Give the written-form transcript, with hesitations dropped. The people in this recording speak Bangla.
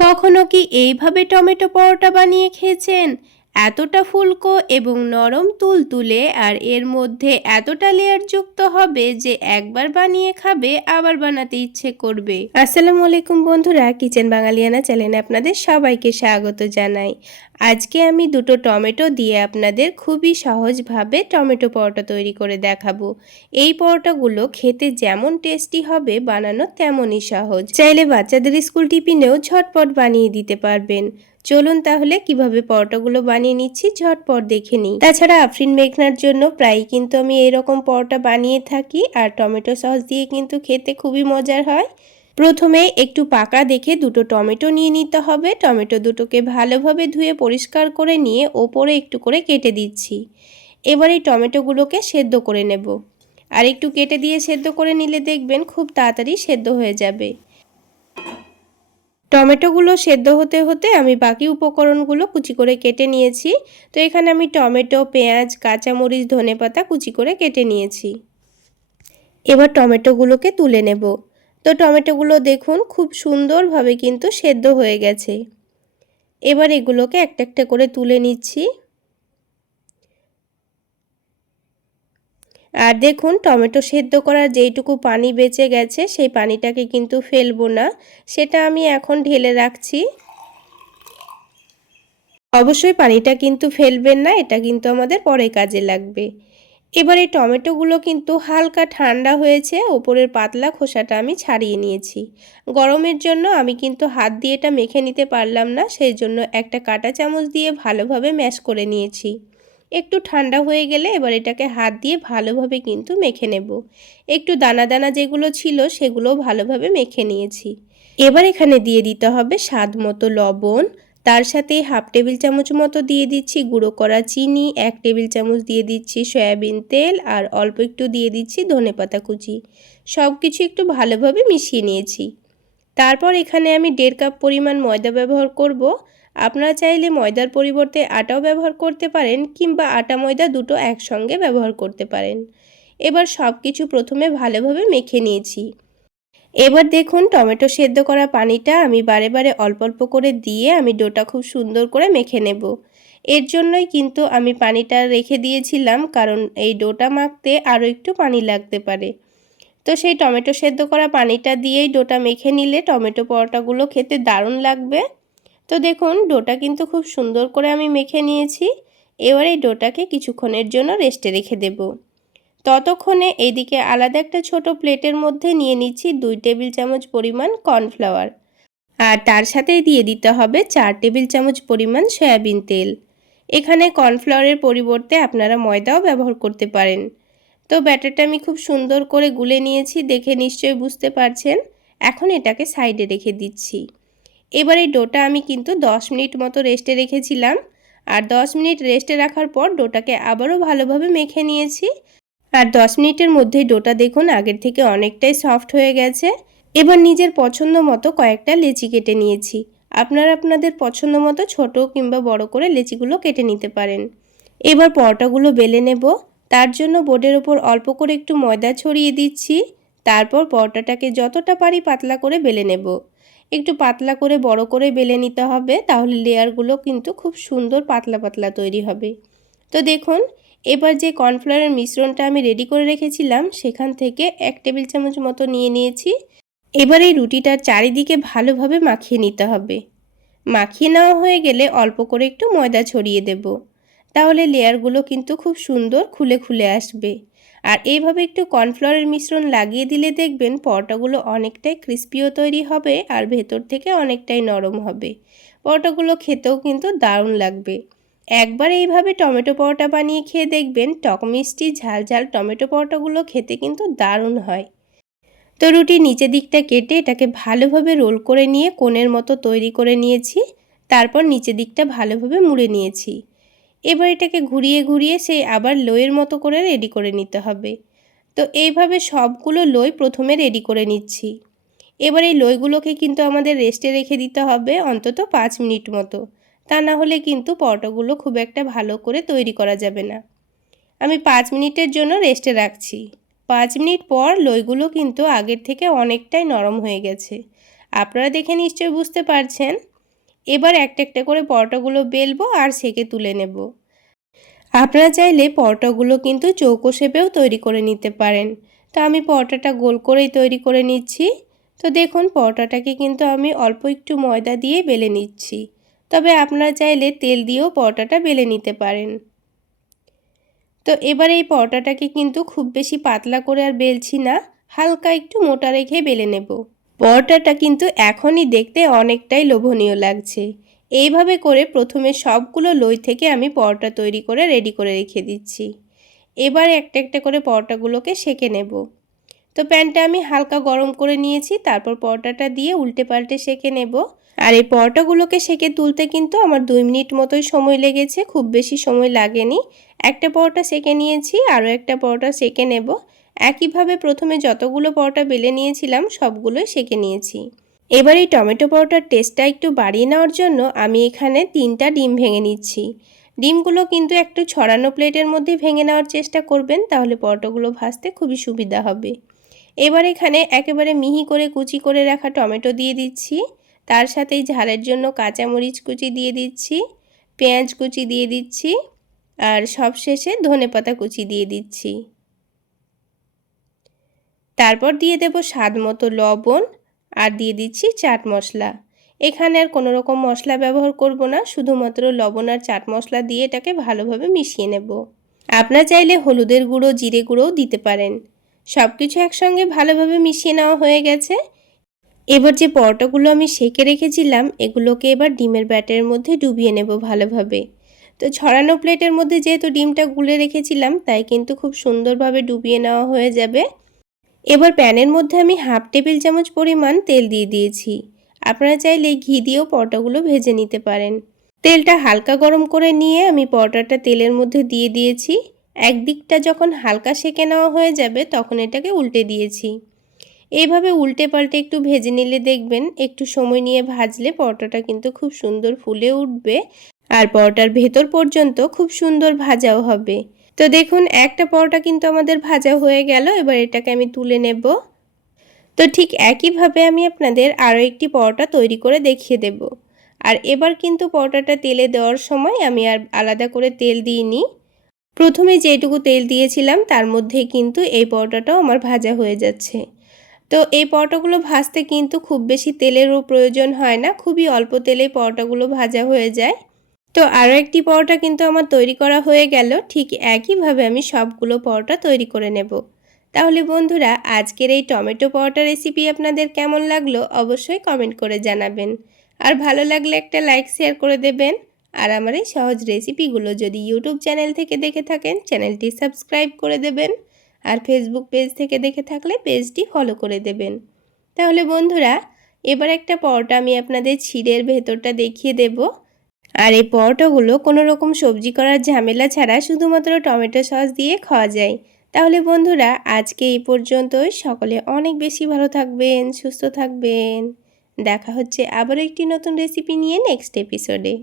কখনো কি এইভাবে টমেটো পরোটা বানিয়ে খেয়েছেন? এতটা ফুলকো এবং নরম তুলতুলে, আর এর মধ্যে এতটা লেয়ার যুক্ত হবে যে একবার বানিয়ে খাবে আবার বানাতে ইচ্ছে করবে। আসসালামু আলাইকুম বন্ধুরা, কিচেন বাঙালিয়ানা চ্যানেলে আপনাদের সবাইকে স্বাগত জানাই। আজকে আমি দুটো টমেটো দিয়ে আপনাদের খুবই সহজভাবে টমেটো পরোটা তৈরি করে দেখাবো। এই পরোটাগুলো খেতে যেমন টেস্টি হবে, বানানো তেমনই সহজ। চাইলে বাচ্চাদের স্কুল টিফিনেও ঝটপট বানিয়ে দিতে পারবেন। চলুন তাহলে কিভাবে পরোটাগুলো বানিয়ে নিচ্ছি ঝটপট দেখে নিই। তাছাড়া আফরিন মেঘনার জন্য প্রায়ই কিন্তু আমি এরকম পরোটা বানিয়ে থাকি, আর টমেটো সস দিয়ে কিন্তু খেতে খুবই মজার হয়। প্রথমে একটু পাকা দেখে দুটো টমেটো নিয়ে নিতে হবে। টমেটো দুটোকে ভালোভাবে ধুয়ে পরিষ্কার করে নিয়ে ওপরে একটু করে কেটে দিচ্ছি। এবার এই টমেটোগুলোকে সেদ্ধ করে নেব। আর একটু কেটে দিয়ে সেদ্ধ করে নিলে দেখবেন খুব তাড়াতাড়ি সেদ্ধ হয়ে যাবে। টমেটোগুলো সেদ্ধ হতে হতে আমি বাকি উপকরণগুলো কুচি করে কেটে নিয়েছি। তো এখানে আমি টমেটো, পেঁয়াজ, কাঁচামরিচ, ধনেপাতা কুচি করে কেটে নিয়েছি। এবার টমেটোগুলোকে তুলে নেব। তো টমেটোগুলো দেখুন খুব সুন্দরভাবে কিন্তু সেদ্ধ হয়ে গেছে। এবার এগুলোকে একটা একটা করে তুলে নিচ্ছি। আর দেখুন টমেটো সেদ্ধ করার যেইটুকু পানি বেঁচে গেছে সেই পানিটাকে কিন্তু ফেলবো না, সেটা আমি এখন ঢেলে রাখছি। অবশ্যই পানিটা কিন্তু ফেলবেন না, এটা কিন্তু আমাদের পরে কাজে লাগবে। এবার এই টমেটোগুলো কিন্তু হালকা ঠান্ডা হয়েছে, ওপরের পাতলা খোসাটা আমি ছাড়িয়ে নিয়েছি। গরমের জন্য আমি কিন্তু হাত দিয়ে এটা মেখে নিতে পারলাম না, সেই জন্য একটা কাঁটা চামচ দিয়ে ভালোভাবে ম্যাশ করে নিয়েছি। একটু ঠান্ডা হয়ে গেলে এবার এটাকে হাত দিয়ে ভালোভাবে কিন্তু মেখে নেব। একটু দানা দানা যেগুলো ছিল সেগুলোও ভালোভাবে মেখে নিয়েছি। এবার এখানে দিয়ে দিতে হবে স্বাদ মতো লবণ, তার সাথে হাফ টেবিল চামচ মতো দিয়ে দিচ্ছি গুঁড়ো করা চিনি, 1 টেবিল চামচ দিয়ে দিচ্ছি সয়াবিন তেল, আর অল্প একটু দিয়ে দিচ্ছি ধনেপাতা কুচি। সব কিছু একটু ভালোভাবে মিশিয়ে নিয়েছি। তারপর এখানে আমি 1.5 কাপ পরিমাণ ময়দা ব্যবহার করব। আপনারা চাইলে ময়দার পরিবর্তে আটাও ব্যবহার করতে পারেন, কিংবা আটা ময়দা দুটো একসঙ্গে ব্যবহার করতে পারেন। এবার সব কিছু প্রথমে ভালোভাবে মেখে নিয়েছি। এবার দেখুন টমেটো সেদ্ধ করা পানিটা আমি বারে বারে অল্প অল্প করে দিয়ে আমি ডোটা খুব সুন্দর করে মেখে নেব। এর জন্যই কিন্তু আমি পানিটা রেখে দিয়েছিলাম, কারণ এই ডোটা মাখতে আরও একটু পানি লাগতে পারে। তো সেই টমেটো সেদ্ধ করা পানিটা দিয়েই ডোটা মেখে নিলে টমেটো পরোটাগুলো খেতে দারুণ লাগবে। তো দেখুন ডোটা কিন্তু খুব সুন্দর করে আমি মেখে নিয়েছি। এবার এই ডোটাকে কিছুক্ষণের জন্য রেস্টে রেখে দেব। ততক্ষণে এইদিকে আলাদা একটা ছোট প্লেটের মধ্যে নিয়ে নিচ্ছি 2 টেবিল চামচ পরিমাণ কর্নফ্লাওয়ার, আর তার সাথেই দিয়ে দিতে হবে 4 টেবিল চামচ পরিমাণ সয়াবিন তেল। এখানে কর্নফ্লাওয়ারের পরিবর্তে আপনারা ময়দাও ব্যবহার করতে পারেন। তো ব্যাটারটা আমি খুব সুন্দর করে গুলে নিয়েছি, দেখে নিশ্চয়ই বুঝতে পারছেন। এখন এটাকে সাইডে রেখে দিচ্ছি। এবার এই ডোটা আমি কিন্তু 10 মিনিট মতো রেস্টে রেখেছিলাম, আর 10 মিনিট রেস্টে রাখার পর ডোটাকে আবারও ভালোভাবে মেখে নিয়েছি। আর 10 মিনিটের মধ্যেই ডোটা দেখুন আগের থেকে অনেকটাই সফট হয়ে গেছে। এবার নিজের পছন্দ মতো কয়েকটা লেচি কেটে নিয়েছি। আপনারা আপনাদের পছন্দ মতো ছোট কিংবা বড় করে লেচিগুলো কেটে নিতে পারেন। এবার পরোটাগুলো বেলে নেব। তার জন্য বোর্ডের ওপর অল্প করে একটু ময়দা ছড়িয়ে দিচ্ছি। তারপর পরোটাটাকে যতটা পারি পাতলা করে বেলে নেব। একটু পাতলা করে বড় করে বেলে নিতে হবে, তাহলে লেয়ারগুলো কিন্তু খুব সুন্দর পাতলা পাতলা তৈরি হবে। তো দেখুন এবার যে কর্নফ্লাওয়ারের মিশ্রণটা আমি রেডি করে রেখেছিলাম সেখান থেকে 1 টেবিল চামচ মতো নিয়ে নিয়েছি। এবার এই রুটিটার চারিদিকে ভালোভাবে মাখিয়ে নিতে হবে। মাখিয়ে নেওয়া হয়ে গেলে অল্প করে একটু ময়দা ছড়িয়ে দেব, তাহলে লেয়ারগুলো কিন্তু খুব সুন্দর খুলে খুলে আসবে। আর এইভাবে একটু কর্নফ্লাওয়ারের মিশ্রণ লাগিয়ে দিলে দেখবেন পরোটাগুলো অনেকটাই ক্রিস্পিও তৈরি হবে, আর ভেতর থেকে অনেকটাই নরম হবে। পরোটাগুলো খেতেও কিন্তু দারুণ লাগবে। একবার এইভাবে টমেটো পরোটা বানিয়ে খেয়ে দেখবেন, টক মিষ্টি ঝাল ঝাল টমেটো পরোটাগুলো খেতে কিন্তু দারুণ হয়। তো রুটির নিচের দিকটা কেটে এটাকে ভালোভাবে রোল করে নিয়ে কোণের মতো তৈরি করে নিয়েছি। তারপর নিচের দিকটা ভালোভাবে মুড়ে নিয়েছি। এবার এটাকে ঘুরিয়ে ঘুরিয়ে সেই আবার লোয়ের মতো করে রেডি করে নিতে হবে। তো এইভাবে সবগুলো লই প্রথমে রেডি করে নিচ্ছি। এবার এই লইগুলোকে কিন্তু আমাদের রেস্টে রেখে দিতে হবে অন্তত 5 মিনিট মতো, তা না হলে কিন্তু পরোটাগুলো খুব একটা ভালো করে তৈরি করা যাবে না। আমি 5 মিনিটের জন্য রেস্টে রাখছি। 5 মিনিট পর লইগুলো কিন্তু আগের থেকে অনেকটাই নরম হয়ে গেছে, আপনারা দেখে নিশ্চয়ই বুঝতে পারছেন। এবার একটা একটা করে পরোটাগুলো বেলবো আর সেঁকে তুলে নেব। আপনারা চাইলে পরোটাগুলো কিন্তু চৌকো শেপেও তৈরি করে নিতে পারেন। তো আমি পরোটাটা গোল করেই তৈরি করে নিচ্ছি। তো দেখুন পরোটাটাকে কিন্তু আমি অল্প একটু ময়দা দিয়ে বেলে নিচ্ছি। তবে আপনারা চাইলে তেল দিয়েও পরোটাটা বেলে নিতে পারেন। তো এবার এই পরোটাটাকে কিন্তু খুব বেশি পাতলা করে আর বেলছি না, হালকা একটু মোটা রেখে বেলে নেব। পরোটাটা কিন্তু এখনই দেখতে অনেকটাই লোভনীয় লাগছে। এইভাবে করে প্রথমে সবগুলো লই থেকে আমি পরোটা তৈরি করে রেডি করে রেখে দিচ্ছি। এবার একটা একটা করে পরোটাগুলোকে সেঁকে নেব। তো প্যানটা আমি হালকা গরম করে নিয়েছি, তারপর পরোটাটা দিয়ে উল্টে পাল্টে সেঁকে নেব। আর এই পরোটাগুলোকে সেঁকে তুলতে কিন্তু আমার 2 মিনিট মতোই সময় লেগেছে, খুব বেশি সময় লাগেনি। একটা পরোটা সেঁকে নিয়েছি, আরও একটা পরোটা সেঁকে নেব। একইভাবে প্রথমে যতগুলো পরোটা বেলে নিয়েছিলাম সবগুলোই সেঁকে নিয়েছি। এবার এই টমেটো পরোটার টেস্টটা একটু বাড়িয়ে নেওয়ার জন্য আমি এখানে 3টা ডিম ভেঙে নিচ্ছি। ডিমগুলো কিন্তু একটু ছড়ানো প্লেটের মধ্যে ভেঙে নেওয়ার চেষ্টা করবেন, তাহলে পরোটাগুলো ভাজতে খুবই সুবিধা হবে। এবার এখানে একেবারে মিহি করে কুচি করে রাখা টমেটো দিয়ে দিচ্ছি। তার সাথেই ঝালের জন্য কাঁচামরিচ কুচি দিয়ে দিচ্ছি, পেঁয়াজ কুচি দিয়ে দিচ্ছি, আর সবশেষে ধনেপাতা কুচি দিয়ে দিচ্ছি। তারপর দিয়ে দেব স্বাদ মতো লবণ আর দিয়ে দিচ্ছি চাট মশলা। এখানে আর কোনো রকম মশলা ব্যবহার করব না, শুধুমাত্র লবণ আর চাট মশলা দিয়ে এটাকে ভালোভাবে মিশিয়ে নেব। আপনারা চাইলে হলুদের গুঁড়ো, জিরে গুঁড়োও দিতে পারেন। সব কিছু একসঙ্গে ভালোভাবে মিশিয়ে নেওয়া হয়ে গেছে। এবার যে পরোটাগুলো আমি সেঁকে রেখেছিলাম এগুলোকে এবার ডিমের ব্যাটারের মধ্যে ডুবিয়ে নেব ভালোভাবে। তো ছড়ানো প্লেটের মধ্যে যেহেতু ডিমটা গুলে রেখেছিলাম তাই কিন্তু খুব সুন্দরভাবে ডুবিয়ে নেওয়া হয়ে যাবে। এবার প্যানের মধ্যে আমি হাফ টেবিল চামচ পরিমাণ তেল দিয়ে দিয়েছি। আপনারা চাইলে ঘি দিয়েও পরোটাগুলো ভেজে নিতে পারেন। তেলটা হালকা গরম করে নিয়ে আমি পরোটাটা তেলের মধ্যে দিয়ে দিয়েছি। একদিকটা যখন হালকা সেঁকে নেওয়া হয়ে যাবে তখন এটাকে উল্টে দিয়েছি। এইভাবে উল্টে পাল্টে একটু ভেজে নিলে দেখবেন একটু সময় নিয়ে ভাজলে পরোটাটা কিন্তু খুব সুন্দর ফুলে উঠবে আর পরোটার ভেতর পর্যন্ত খুব সুন্দর ভাজাও হবে। তো দেখুন একটা পরোটা কিন্তু আমাদের ভাজা হয়ে গেল। এবার এটাকে আমি তুলে নেব। তো ঠিক একইভাবে আমি আপনাদের আরও একটি পরোটা তৈরি করে দেখিয়ে দেব। আর এবার কিন্তু পরোটাটা তেলে দেওয়ার সময় আমি আর আলাদা করে তেল দিইনি। প্রথমে যেটুকু তেল দিয়েছিলাম তার মধ্যেই কিন্তু এই পরোটাটাও আমার ভাজা হয়ে যাচ্ছে। তো এই পরোটাগুলো ভাজতে কিন্তু খুব বেশি তেলেরও প্রয়োজন হয় না, খুবই অল্প তেলেই পরোটাগুলো ভাজা হয়ে যায়। তো আরও একটি পরোটা কিন্তু আমার তৈরি করা হয়ে গেল। ঠিক একইভাবে আমি সবগুলো পরোটা তৈরি করে নেব। তাহলে বন্ধুরা আজকের এই টমেটো পরোটা রেসিপি আপনাদের কেমন লাগলো অবশ্যই কমেন্ট করে জানাবেন। আর ভালো লাগলে একটা লাইক শেয়ার করে দেবেন। আর আমার এই সহজ রেসিপিগুলো যদি ইউটিউব চ্যানেল থেকে দেখে থাকেন চ্যানেলটি সাবস্ক্রাইব করে দেবেন। আর ফেসবুক পেজ থেকে দেখে থাকলে পেজটি ফলো করে দেবেন। তাহলে বন্ধুরা এবার একটা পরোটা আমি আপনাদের ছিঁড়ের ভেতরটা দেখিয়ে দেব। আর এই পরোটাগুলো কোনো রকম সবজি করার ঝামেলা ছাড়া শুধুমাত্র টমেটো সস দিয়ে খাওয়া যায়। তাহলে বন্ধুরা আজকে এই পর্যন্তই। সকলে অনেক বেশি ভালো থাকবেন, সুস্থ থাকবেন। দেখা হচ্ছে আবারও একটি নতুন রেসিপি নিয়ে নেক্সট এপিসোডে।